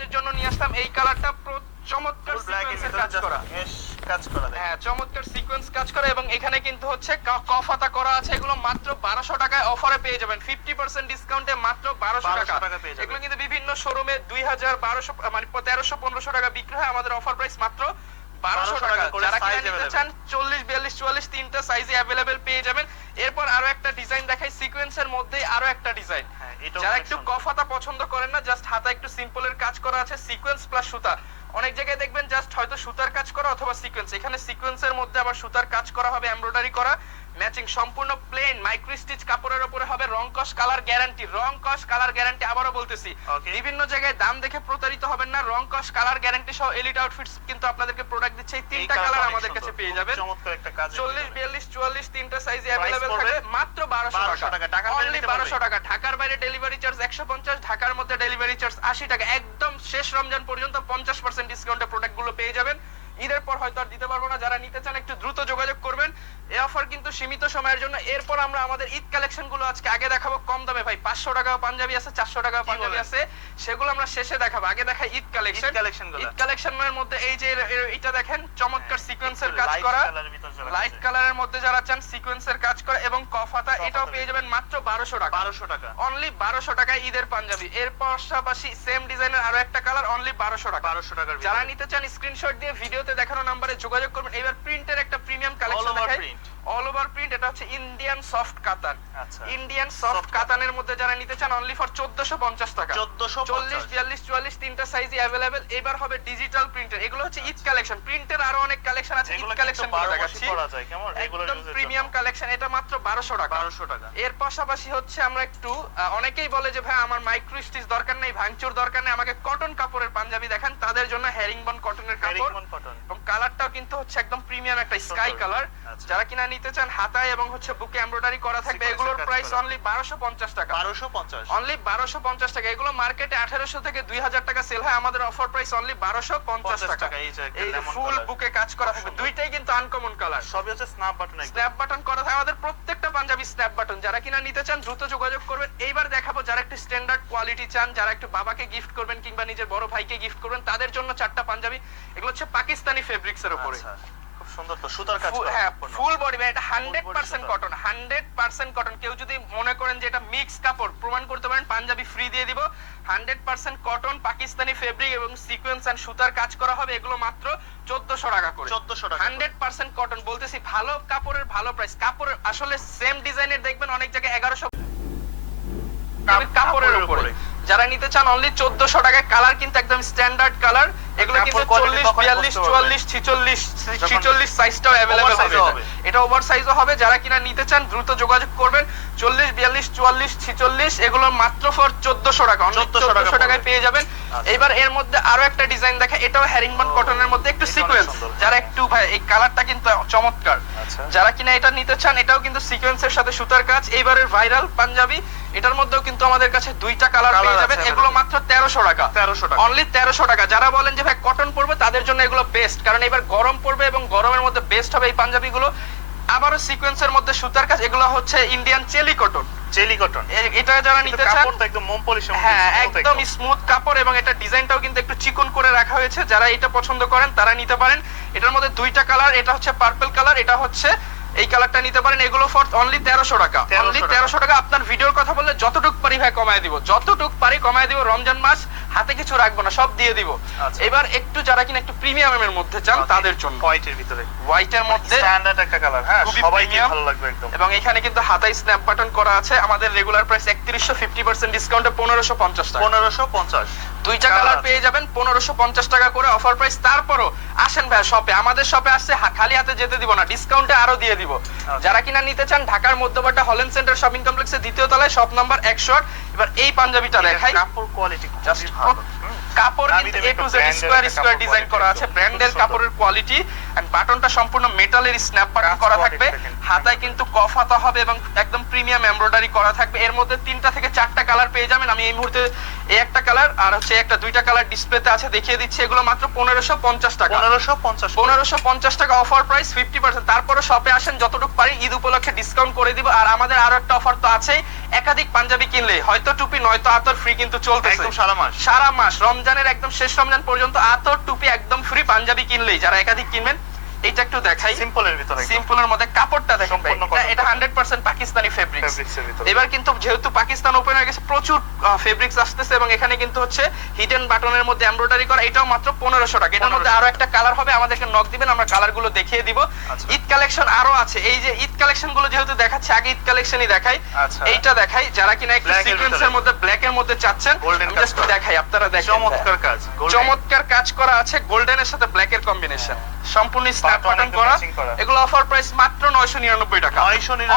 আপনাদের জন্য নিয়ে আসলাম এই কালারটা, চমৎকার সিকোয়েন্সের কাজ করা, কাজ করা, হ্যাঁ চমৎকার সিকোয়েন্স কাজ করা, এবং এখানে কিন্তু হচ্ছে কফাতা করা আছে। এগুলো মাত্র 1200 টাকায় অফারে পেয়ে যাবেন, 50% ডিসকাউন্টে মাত্র 1200 টাকা পেয়ে যাবেন। এগুলো কিন্তু বিভিন্ন শোরুমে 2000 1200 মানে 1300 1500 টাকা বিক্রি হয়, আমাদের অফার প্রাইস মাত্র 1200 টাকা। যারা কিনা নিতে চান 40 42 44 তিনটা সাইজে अवेलेबल পেয়ে যাবেন। এরপর আরো একটা ডিজাইন দেখাই, সিকোয়েন্সের মধ্যে আরো একটা ডিজাইন। যারা একটু কফাতা পছন্দ করেন না, জাস্ট হাতা একটু সিম্পলের কাজ করা আছে, সিকোয়েন্স প্লাস সুতা। অনেক জায়গায় দেখবেন জাস্ট হয়তো সুতার কাজ করা অথবা সিকোয়েন্স, এখানে সিকোয়েন্সের মধ্যে আবার সুতার কাজ করা হবে, এমব্রয়ডারি করা, ম্যাচিং সম্পূর্ণ প্লেন মাইক্রো স্টিচ কাপড়ের উপরে হবে। রং কস কালার গ্যারান্টি, রং কস কালার গ্যারান্টি। আবারো বলতেছি, বিভিন্ন জায়গায় দাম দেখে প্রতারিত হবেন না, রং কস কালার গ্যারান্টি সহ এলিট আউটফিটস কিন্তু আপনাদেরকে প্রোডাক্ট দিচ্ছে। এই তিনটা কালার আমাদের কাছে পেয়ে যাবেন, চমৎকার একটা কাজ, 40 42 44 তিনটা সাইজে अवेलेबल থাকে, মাত্র 1200 টাকা, অনলি 1200 টাকা। ঢাকার বাইরে ডেলিভারি চার্জ 150, ঢাকার মধ্যে ডেলিভারি চার্জ 80 টাকা। একদম শেষ রমজান পর্যন্ত 50% ডিসকাউন্টে প্রোডাক্টগুলো পেয়ে যাবেন। ঈদের পর হয়তো আর দিতে পারবো না, যারা নিতে চান একটু দ্রুত যোগাযোগ করবেন। এই অফার কিন্তু সীমিত সময়ের জন্য। এরপর আমরা আমাদের ঈদ কালেকশন গুলো আজকে আগে দেখাবো কম দামে ভাই, 500 টাকা পাঞ্জাবি আছে, 400 টাকা পাঞ্জাবি আছে, সেগুলো আমরা শেষে দেখাবো। আগে দেখাই ঈদ কালেকশন। ঈদ কালেকশনের মধ্যে এই যে এটা দেখেন, চমৎকার সিকোয়েন্সের কাজ করা, লাইট কালারের মধ্যে যারা চান সিকোয়েন্সের কাজ করা এবং কফাতা, এটাও পেয়ে যাবেন মাত্র 1200 টাকা, 1200 টাকা, অনলি 1200 টাকায় ঈদের পাঞ্জাবি। এর পাশাপাশি সেম ডিজাইনের আরো একটা কালার, অনলি 1200 টাকা, 1200 টাকার। যারা নিতে চান স্ক্রিনশট দিয়ে ভিডিওতে দেখানো নম্বরে যোগাযোগ করবেন। এবার প্রিন্টের একটা প্রিমিয়াম কালেকশন দেখাই, অল ওভার প্রিন্ট। এটা হচ্ছে ইন্ডিয়ান সফট কাতান, ইন্ডিয়ান সফট কাতানের মধ্যে যারা নিতে চান অনলি ফর 1450 টাকা, 40 42 44 তিনটা সাইজে अवेलेबल। এবার হবে ডিজিটাল প্রিন্টের, এগুলো হচ্ছে ঈদ কালেকশন। প্রিন্টের আরো অনেক কালেকশন আছে, ঈদ কালেকশন দেখাচ্ছি, একদম প্রিমিয়াম কালেকশন। এটা মাত্র 1200 টাকা, 1200 টাকা। এর পাশাপাশি হচ্ছে আমরা একটু, অনেকেই বলে যে ভাই আমার মাইক্রো স্টিচ দরকার নেই, ভাঙচুর দরকার নেই, আমাকে কটন কাপড়ের পাঞ্জাবি দেখান, তাদের জন্য হেরিংবন কটনের কাপড়, এবং কালারটাও কিন্তু হচ্ছে একদম প্রিমিয়াম একটা স্কাই কালার। যারা কিনা নিতে চান হাতায় এবং হচ্ছে বুকে এমব্রয়ডারি করা থাকবে, এগুলোর প্রাইস অনলি 1250 টাকা, 1250, অনলি 1250 টাকা। এগুলো মার্কেটে 1800 থেকে 2000 টাকা সেল হয়, আমাদের অফার প্রাইস অনলি 1250 টাকা। এই ফুল বুকে কাজ করা থাকবে, দুইটাই কিন্তু আনকমন কালার, সবই হচ্ছে স্ন্যাপ বাটন, স্ন্যাপ বাটন করা থাকে আমাদের প্রত্যেকটা পাঞ্জাবি স্ন্যাপ বাটন। যারা কিনা নিতে চান দ্রুত যোগাযোগ করবেন। এইবার দেখাবো যারা একটু স্ট্যান্ডার্ড কোয়ালিটি চান, যারা একটু বাবাকে গিফট করবেন কিংবা নিজের বড় ভাইকে গিফট করবেন, তাদের জন্য চারটা পাঞ্জাবি। এগুলো হচ্ছে পাকিস্তানি ফেব্রিক্স এর উপরে, সুন্দর তো সুতার কাজ করা, হ্যাঁ ফুল বডি, এটা 100% কটন, 100% কটন। কেউ যদি মনে করেন যে এটা মিক্স কাপড়, প্রমাণ করতে পারেন, পাঞ্জাবি ফ্রি দিয়ে দিব। 100% কটন, পাকিস্তানি ফেব্রিক এবং সিকোয়েন্স এন্ড সুতার কাজ করা হবে। এগুলো মাত্র 1400 টাকা করে, 1400 টাকা, 100% কটন। বলতেছি ভালো কাপড়ের ভালো প্রাইস। কাপড় আসলে সেম ডিজাইনের দেখবেন অনেক জায়গায় 1100 কাপড়ের উপরে। যারা নিতে চান অনলি 1400 টাকায়, কালার কিন্তু একদম স্ট্যান্ডার্ড কালার। এগুলো কিন্তু 40 42 44 46 46 সাইজটাও अवेलेबल হবে, এটা ওভার সাইজও হবে। যারা কিনা নিতে চান দ্রুত যোগাযোগ করবেন। 40 42 44 46 এগুলো মাত্র ফর 1400 টাকা, অনলি 1400 টাকায় পেয়ে যাবেন। এবার এর মধ্যে আরো একটা ডিজাইন দেখা, এটাও হেরিংবন কটনের মধ্যে একটু সিকোয়েন্স। যারা একটু ভাই এই কালারটা কিন্তু চমৎকার, যারা কিনা এটা নিতে চান, এটাও কিন্তু সিকোয়েন্সের সাথে সুতার কাজ। এইবারের ভাইরাল পাঞ্জাবি, এটার মধ্যেও কিন্তু আমাদের কাছে দুইটা কালার পেয়ে যাবেন। এগুলো মাত্র 1300 টাকা, 1300 টাকা, অনলি 1300 টাকা। যারা বলেন যে ভাই কটন পরবে, তাদের জন্য এগুলো বেস্ট, কারণ এবার গরম পড়বে এবং গরমের মধ্যে বেস্ট হবে এই পাঞ্জাবিগুলো। আবারো সিকোয়েন্সের মধ্যে সুতার কাজ, এগুলো হচ্ছে ইন্ডিয়ান চেলি কটন, চেলি কটন। এটা যারা নিতে চান, কাপড়টা একদম মোম পলিশের মতো, হ্যাঁ একদম স্মুথ কাপড়, এবং এটা ডিজাইনটাও কিন্তু একটু চিকন করে রাখা হয়েছে। যারা এটা পছন্দ করেন তারা নিতে পারেন। এটার মধ্যে দুইটা কালার, এটা হচ্ছে পার্পল কালার, এটা হচ্ছে এই কালারটা নিতে পারেন। এগুলো ফর অনলি 1300 টাকা, অনলি 1300 টাকা। আপনার ভিডিওর কথা বললে যতটুক পারি ভাই কমায় দিব, যতটুক পারি কমায় দিব। রমজান মাস, হাতে কিছু রাখবো না, সব দিয়ে দিব। এবার একটু যারা কিনা একটু প্রিমিয়ামের মধ্যে চান, তাদের জন্য হোয়াইটের ভিতরে, হোয়াইটের মধ্যে স্ট্যান্ডার্ড একটা কালার, হ্যাঁ সবাইকে ভালো লাগবে একদম। এবং এখানে কিন্তু হাতায় স্ন্যাপ বাটন করা আছে। আমাদের রেগুলার প্রাইস 3100, 50% ডিসকাউন্টে 1550 টাকা, 1550। দুইটা কালার পেয়ে যাবেন 1550 টাকা করে অফার প্রাইস। তারপরও আসেন ভাই শপে, আমাদের শপে আসছে খালি হাতে যেতে দিব না, ডিসকাউন্টে আরো দিয়ে দিব। যারা কিনা নিতে চান, ঢাকার মধ্যবাড্ডা হল্যান্ড সেন্টার শপিং কমপ্লেক্সের দ্বিতীয় তলায়, শপ নাম্বার 108। এবার এই পাঞ্জাবিটা দেখাই, কাপড় কোয়ালিটি জাস্ট ভালো, কাপড় কিন্তু A to Z square square design করা আছে, ব্র্যান্ডের কাপড়ের কোয়ালিটি। এন্ড বাটনটা সম্পূর্ণ মেটালের স্ন্যাপ বাটন করা থাকবে। হাতায় কিন্তু কফ হাতা হবে এবং একদম প্রিমিয়াম এমব্রয়ডারি করা থাকবে। এর মধ্যে 3টা থেকে 4টা কালার পেয়ে যাবেন। আমি এই মুহূর্তে এই একটা কালার আর হচ্ছে একটা দুইটা কালার ডিসপ্লেতে আছে দেখিয়ে দিচ্ছি, এগুলো মাত্র 1550 টাকা। 1550 টাকা অফার প্রাইস 50%। তারপরে শপে আসেন, যতটুকু পারি ঈদ উপলক্ষে ডিসকাউন্ট করে দিব। আর আমাদের আরো একটা অফার তো আছে, একাধিক পাঞ্জাবি কিনলে হয়তো টুপি নয়তো আতর ফ্রি কিন্তু চলতেছে একদম সারা মাস। সারা মাস রমজানের একদম শেষ রমজান পর্যন্ত আতর টুপি একদম ফ্রি পাঞ্জাবি কিনলেই, যারা একাধিক কিনবেন। এইটা একটু দেখাই, সিম্পলের ভিতরে, সিম্পলের মধ্যে কাপড়টা দেখেন ভাই, এটা 100% পাকিস্তানি ফেব্রিক্স। এবার কিন্তু যেহেতু পাকিস্তান ওপেন হয়ে গেছে, প্রচুর ফেব্রিক্স আসতেছে এবং এখানে কিন্তু হচ্ছে হিডেন বাটনের মধ্যে এমব্রয়ডারি করা, এটাও মাত্র 1500 টাকা। এটার মধ্যে আরো একটা কালার হবে, আমাদেরকে নক দিবেন, আমরা কালার গুলো দেখিয়ে দিব। ঈদ কালেকশন আরো আছে, এই যে ঈদ কালেকশন গুলো যেহেতু দেখাচ্ছি, আগে ঈদ কালেকশনই দেখাই। এইটা দেখাই, যারা কিনা একটু সিকোয়েন্সের মধ্যে ব্ল্যাক এর মধ্যে চাচ্ছেন, জাস্ট দেখাই, আপনারা দেখেন চমৎকার কাজ, চমৎকার কাজ করা আছে, গোল্ডেনের সাথে ব্ল্যাক এর কম্বিনেশন, সম্পূর্ণ স্ন্যাপ বাটন করা। এগুলো অফার প্রাইস মাত্র 999 টাকা,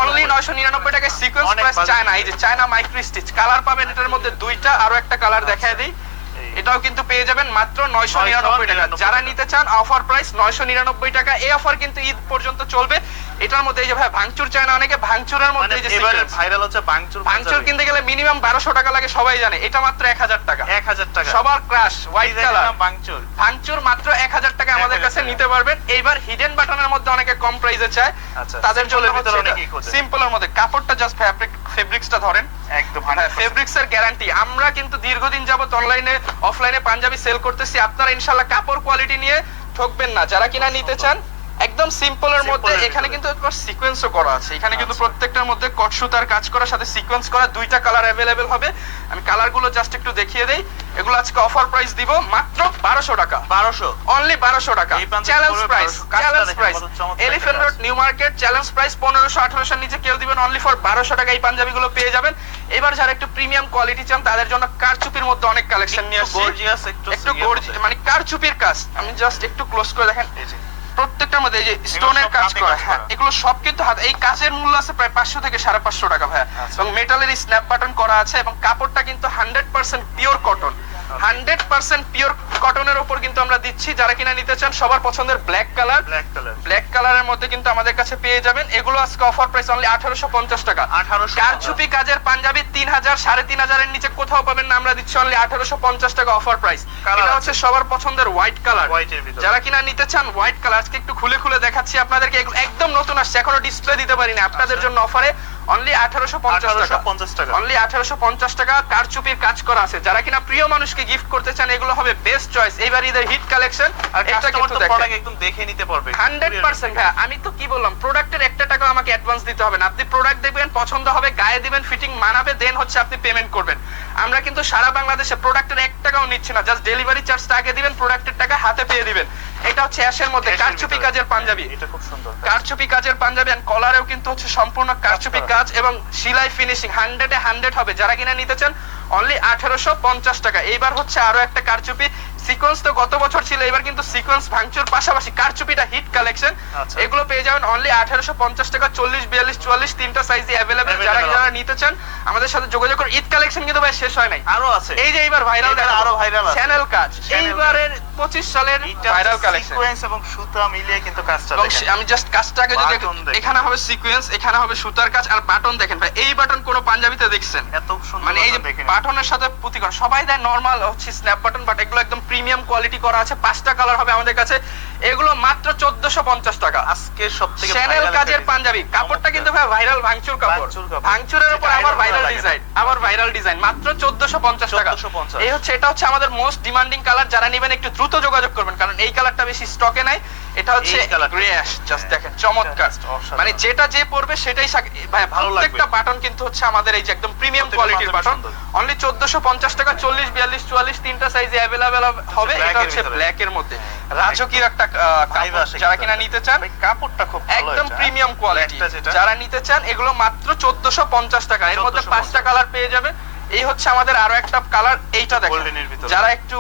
অনলি 999 টাকায় সিকোয়েন্স প্রাইস চায়না। এই যে চায়না মাইক্রো স্টিচ কালার পাবেন এটার মধ্যে দুইটা, আরো একটা কালার দেখায় দেই, এটাও কিন্তু পেয়ে যাবেন মাত্র 999 টাকা। যারা নিতে চান অফার প্রাইস 999 টাকা। এই অফার কিন্তু ঈদ পর্যন্ত চলবে। এটার মধ্যে এই যে ভাই ভাঙচুর চায় না অনেকে, ভাঙচুরের মধ্যে এই যে এবারে ভাইরাল হচ্ছে ভাঙচুর। ভাঙচুর কিনতে গেলে মিনিমাম 1200 টাকা লাগে, সবাই জানে। এটা মাত্র 1000 টাকা, 1000 টাকা সবার ক্রাশ হোয়াইট কালার ভাঙচুর। ভাঙচুর মাত্র 1000 টাকা আমাদের কাছে নিতে পারবেন। এইবার হিডেন বাটনের মধ্যে অনেকে কম প্রাইসে চায়, তাদের জন্য সিম্পলের মধ্যে কাপড়টা জাস্ট ফেব্রিক্সটা ধরেন, একদম ফেব্রিক্সের গ্যারান্টি। আমরা কিন্তু দীর্ঘদিন যাবত অনলাইনে অফলাইনে পাঞ্জাবি সেল করতেছি, আপনারা ইনশাআল্লাহ কাপড় কোয়ালিটি নিয়ে ঠকবেন না। যারা কিনা নিতে চান একদম সিম্পলের মধ্যে, এখানে কিন্তু সিকোয়েন্সও করা আছে, এখানে কিন্তু প্রত্যেকটার মধ্যে কট সুতার কাজ করা, সাথে সিকোয়েন্স করা, দুইটা কালার अवेलेबल হবে। আমি কালারগুলো জাস্ট একটু দেখিয়ে দেই। এগুলো আজকে অফার প্রাইস দিব মাত্র 1200 টাকা, 1200 অনলি 1200 টাকা, challenge price, challenge price. Elephant road new market, challenge price 1500 1800 নিচে কেউ দিবেন, অনলি ফর 1200 টাকা এই পাঞ্জাবিগুলো পেয়ে যাবেন। এবার যারা একটু প্রিমিয়াম কোয়ালিটি চান তাদের জন্য কারচুপির মধ্যে অনেক কালেকশন নিয়ে আসছি, একটু গর্জিয়াস মানে কারচুপির কাজ। আমি জাস্ট একটু ক্লোজ করে দেখেন, প্রত্যেকটার মধ্যে এই যে স্টোনের কাজ করা, হ্যাঁ এগুলো সব কিন্তু হাত। এই কাজের মূল্য আছে প্রায় 500 থেকে 550 টাকা ভাই, এবং মেটালের স্ন্যাপ বাটন করা আছে, এবং কাপড়টা কিন্তু 100% পিওর কটন, 100% পিওর কটনের উপর কিন্তু আমরা দিচ্ছি। যারা কিনা নিতে চান সবার পছন্দের ব্ল্যাক কালার, ব্ল্যাক কালারের মধ্যে কিন্তু আমাদের কাছে পেয়ে যাবেন। এগুলো আজকে অফার প্রাইস অনলি 1850 টাকা। কারচুপি কাজের পাঞ্জাবি 3000 3500 এর নিচে কোথাও পাবেন না, আমরা দিচ্ছি অনলি 1850 টাকা অফার প্রাইস। এটা হচ্ছে সবার পছন্দের হোয়াইট কালার, যারা কিনা নিতে চান হোয়াইট কালার। আজকে একটু খুলে খুলে দেখাচ্ছি আপনাদেরকে, একদম নতুন আসছে, এখনো ডিসপ্লে দিতে পারিনি আপনাদের জন্য অফারে অনলি 1850 টাকা, অনলি 1850 টাকা। কারচুপির কাজ করা আছে, যারা কিনা প্রিয় মানুষকে গিফট করতে চান এগুলো হবে বেস্ট চয়েস। এইবার ঈদের হিট কালেকশন, এটা কিন্তু দেখেন একদম দেখে নিতে পারবে 100%। হ্যাঁ আমি তো কি বললাম, প্রোডাক্টের 1 টাকাও আমাকে অ্যাডভান্স দিতে হবে না। আপনি প্রোডাক্ট দেখবেন, পছন্দ হবে, গায়ে দিবেন, ফিটিং মানাবে, দেন হচ্ছে আপনি পেমেন্ট করবেন। আমরা কিন্তু সারা বাংলাদেশে প্রোডাক্টের 1 টাকাও নিচ্ছি না, জাস্ট ডেলিভারি চার্জটা আগে দিবেন, প্রোডাক্টের টাকা হাতে পেয়ে দিবেন। এটা হচ্ছে অ্যাশের মধ্যে কারচুপি কাজের পাঞ্জাবি, এটা খুব সুন্দর কারচুপি কাজের পাঞ্জাবি, এন্ড কলারেও কিন্তু হচ্ছে সম্পূর্ণ কারচুপি কাজ এবং সেলাই ফিনিশিং 100 এ 100 হবে। যারা কিনা নিতে চান অনলি 1850 টাকা। এইবার হচ্ছে আরো একটা কারচুপি সিকোয়েন্স, তো গত বছর ছিল, এবার কিন্তু সিকোয়েন্স ভাঙচুর পাশাপাশি কারচুপিটা হিট কালেকশন। এগুলো পেয়ে যাবেন অনলি 1850 টাকা, 40 42 44 তিনটা সাইজে अवेलेबल। যারা নিতে চান আমাদের সাথে যোগাযোগ করুন। ঈদ কালেকশন কিন্তু ভাই শেষ হয় নাই, আরো আছে। এই যে এইবার ভাইরাল, আরো ভাইরাল আছে চ্যানেল কাজ, এইবারের 25 সালের ভাইরাল কালেকশন, সিকোয়েন্স এবং সুতা মিলিয়ে কিন্তু কাজটা দেখেন। আমি জাস্ট কাজটাকে যদি এখানে হবে সিকোয়েন্স, এখানে হবে সুতার কাজ, আর বাটন দেখেন ভাই, এই বাটন কোন পাঞ্জাবিতে দেখছেন এত সুন্দর, মানে এই যে বাটনের সাথে পুঁতি করা, সবাই দেয় নরমাল হচ্ছে স্ন্যাপ বাটন, বাট এগুলো একদম প্রিমিয়াম কোয়ালিটি করা আছে। 5টা কালার হবে আমাদের কাছে, এগুলো মাত্র 1450 টাকা। আজকে সবথেকে চ্যানেল কাজের পাঞ্জাবি, কাপড়টা কিন্তু ভাই ভাইরাল ভাঙচুর কাপড়, ভাঙচুরের উপর আমার ভাইরাল ডিজাইন, আমার ভাইরাল ডিজাইন, মাত্র 1450 টাকা। এই হচ্ছে, এটা হচ্ছে আমাদের মোস্ট ডিমান্ডিং কালার। যারা নেবেন একটু দ্রুত যোগাযোগ করবেন, কারণ এই কালারটা বেশি স্টকে নাই। এটা হচ্ছে গ্রে অ্যাশ, জাস্ট দেখেন চমৎকার, মানে যেটা যে পরবে সেটাই ভাই ভালো লাগবে। প্রত্যেকটা বাটন কিন্তু হচ্ছে আমাদের এই যে একদম প্রিমিয়াম কোয়ালিটির বাটন, অনলি 1450 টাকা, 40 42 44 তিনটা সাইজে अवेलेबल হবে। এটা হচ্ছে ব্ল্যাক এর মধ্যে রাজকীয় একটা কাপড়, যারা কিনা নিতে চান কাপড়টা খুব ভালো, একদম প্রিমিয়াম কোয়ালিটি। যারা নিতে চান এগুলো মাত্র 1450 টাকা, এর মধ্যে 5টা কালার পেয়ে যাবে। এই হচ্ছে আমাদের আরো একটা কালার, এইটা দেখেন। যারা একটু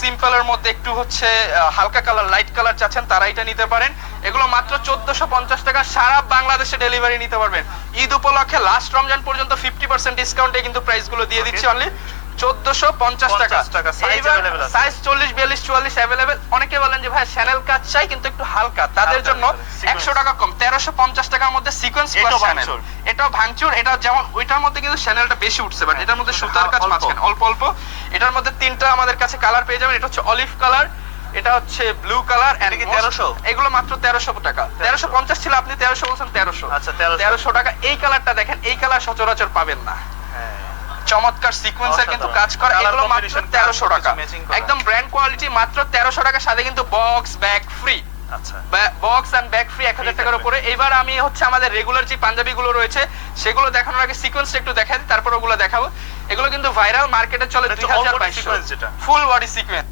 সিম্পলের মধ্যে একটু হচ্ছে হালকা কালার, লাইট কালার চাচ্ছেন, তারা এটা নিতে পারেন। এগুলো মাত্র 1450 টাকা, সারা বাংলাদেশে ডেলিভারি নিতে পারবেন। ঈদ উপলক্ষে লাস্ট রমজান পর্যন্ত 50% ডিসকাউন্টে কিন্তু প্রাইস গুলো দিয়ে দিচ্ছি, অনলি 1450 টাকা। সাইজ अवेलेबल আছে, সাইজ 40 42 44 अवेलेबल। অনেকে বলেন যে ভাই শ্যানেল কাজ চাই কিন্তু একটু হালকা, তাদের জন্য 100 টাকা কম 1350 টাকার মধ্যে সিকোয়েন্স প্লাস শ্যানেল। এটাও ভাঙচুর, এটা যেমন ওইটার মধ্যে কিন্তু শ্যানেলটা বেশি উঠছে, বাট এটার মধ্যে সুতার কাজ মাঝখানে অল্প অল্প। এটার মধ্যে তিনটা আমাদের কাছে কালার পেয়ে যাবেন। এটা হচ্ছে অলিভ কালার, এটা হচ্ছে ব্লু কালার এন্ড 1300। এগুলো মাত্র 1300 টাকা। 1350 ছিল, আপনি 1300 বলছেন, 1300। আচ্ছা 1300 টাকা। এই কালারটা দেখেন, এই কালার সচরাচর পাবেন না। চমৎকার সিকোয়েন্সের কিন্তু কাজ করা, এগুলো মাত্র 1300 টাকা, একদম ব্র্যান্ড কোয়ালিটি, মাত্র 1300 টাকা। সাথে কিন্তু বক্স ব্যাগ ফ্রি। আচ্ছা, বক্স এন্ড ব্যাগ ফ্রি 1000 টাকার উপরে। এবার আমি হচ্ছে আমাদের রেগুলার যে পাঞ্জাবি গুলো রয়েছে সেগুলো দেখানোর আগে সিকোয়েন্সটা একটু দেখাই, তারপর ওগুলো দেখাবো। এগুলো কিন্তু ভাইরাল, মার্কেটে চলে 2022। Full body sequence.